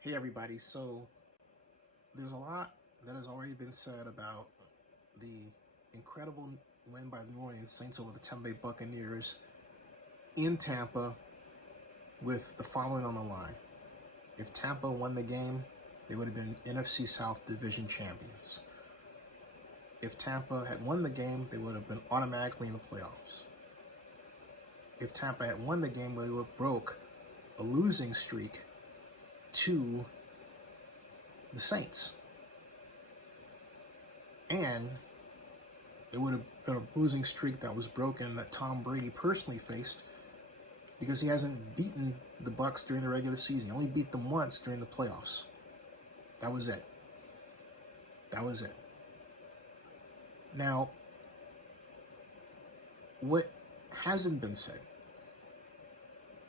Hey everybody, so there's a lot that has already been said about the incredible win by the New Orleans Saints over the Tampa Bay Buccaneers in Tampa with the following on the line. If Tampa won the game, they would have been NFC South Division champions. If Tampa had won the game, they would have been automatically in the playoffs. If Tampa had won the game, they would have broke a losing streak to the Saints. And it would have been a losing streak that was broken that Tom Brady personally faced because he hasn't beaten the Bucs during the regular season. He only beat them once during the playoffs. That was it. That was it. Now, what hasn't been said,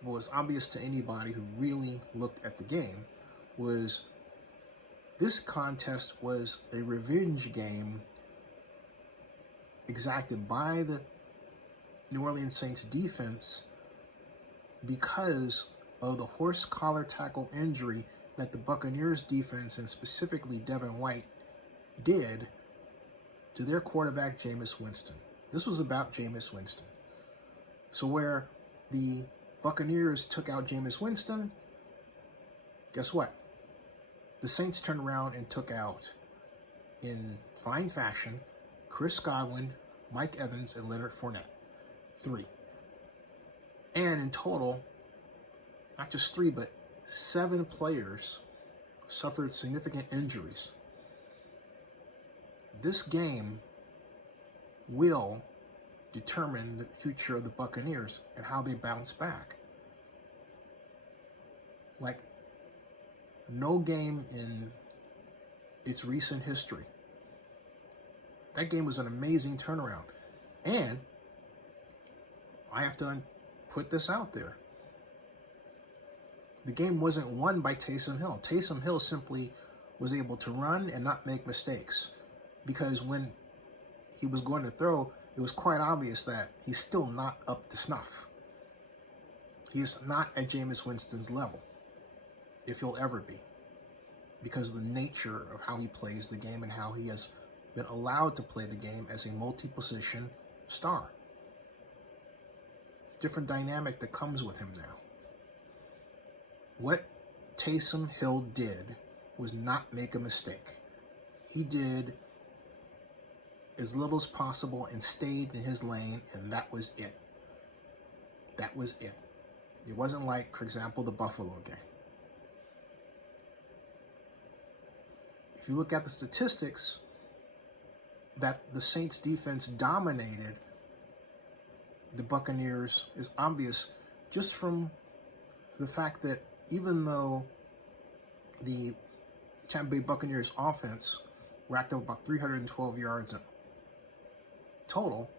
what was obvious to anybody who really looked at the game, was this contest was a revenge game exacted by the New Orleans Saints defense because of the horse collar tackle injury that the Buccaneers defense, and specifically Devin White, did to their quarterback, Jameis Winston. This was about Jameis Winston. So where the Buccaneers took out Jameis Winston, guess what? The Saints turned around and took out, in fine fashion, Chris Godwin, Mike Evans, and Leonard Fournette. 3. And in total, not just 3, but 7 players suffered significant injuries. This game will determine the future of the Buccaneers and how they bounce back. Like no game in its recent history. That game was an amazing turnaround. And I have to put this out there. The game wasn't won by Taysom Hill. Taysom Hill simply was able to run and not make mistakes, because when he was going to throw, it was quite obvious that he's still not up to snuff. He is not at Jameis Winston's level, if he'll ever be, because of the nature of how he plays the game and how he has been allowed to play the game as a multi-position star. Different dynamic that comes with him now. What Taysom Hill did was not make a mistake. He did as little as possible and stayed in his lane, and that was it. That was it. It wasn't like, for example, the Buffalo game. If you look at the statistics, that the Saints defense dominated the Buccaneers is obvious just from the fact that even though the Tampa Bay Buccaneers offense racked up about 312 yards in total,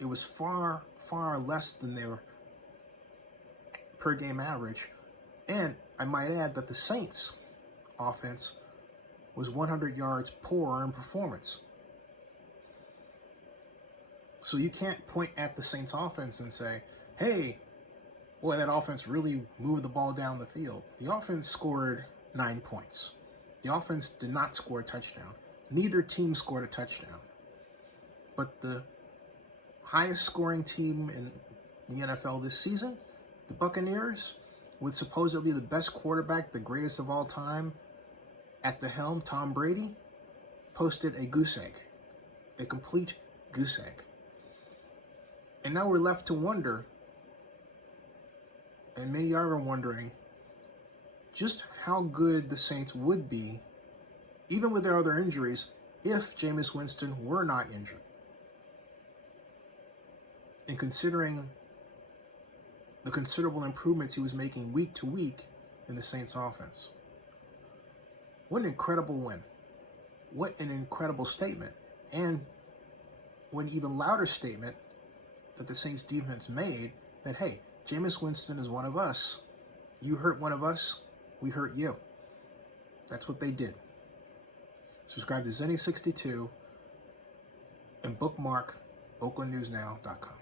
it was far, far less than their per game average. And I might add that the Saints offense was 100 yards poorer in performance. So you can't point at the Saints offense and say, hey, boy, that offense really moved the ball down the field. The offense scored 9 points. The offense did not score a touchdown. Neither team scored a touchdown. But the highest scoring team in the NFL this season, the Buccaneers, with supposedly the best quarterback, the greatest of all time, at the helm, Tom Brady, posted a goose egg. A complete goose egg. And now we're left to wonder, and many are wondering, just how good the Saints would be, even with their other injuries, if Jameis Winston were not injured. And considering the considerable improvements he was making week to week in the Saints offense. What an incredible win. What an incredible statement. And an even louder statement that the Saints defense made, that, hey, Jameis Winston is one of us. You hurt one of us, we hurt you. That's what they did. Subscribe to Zenny62 and bookmark OaklandNewsNow.com.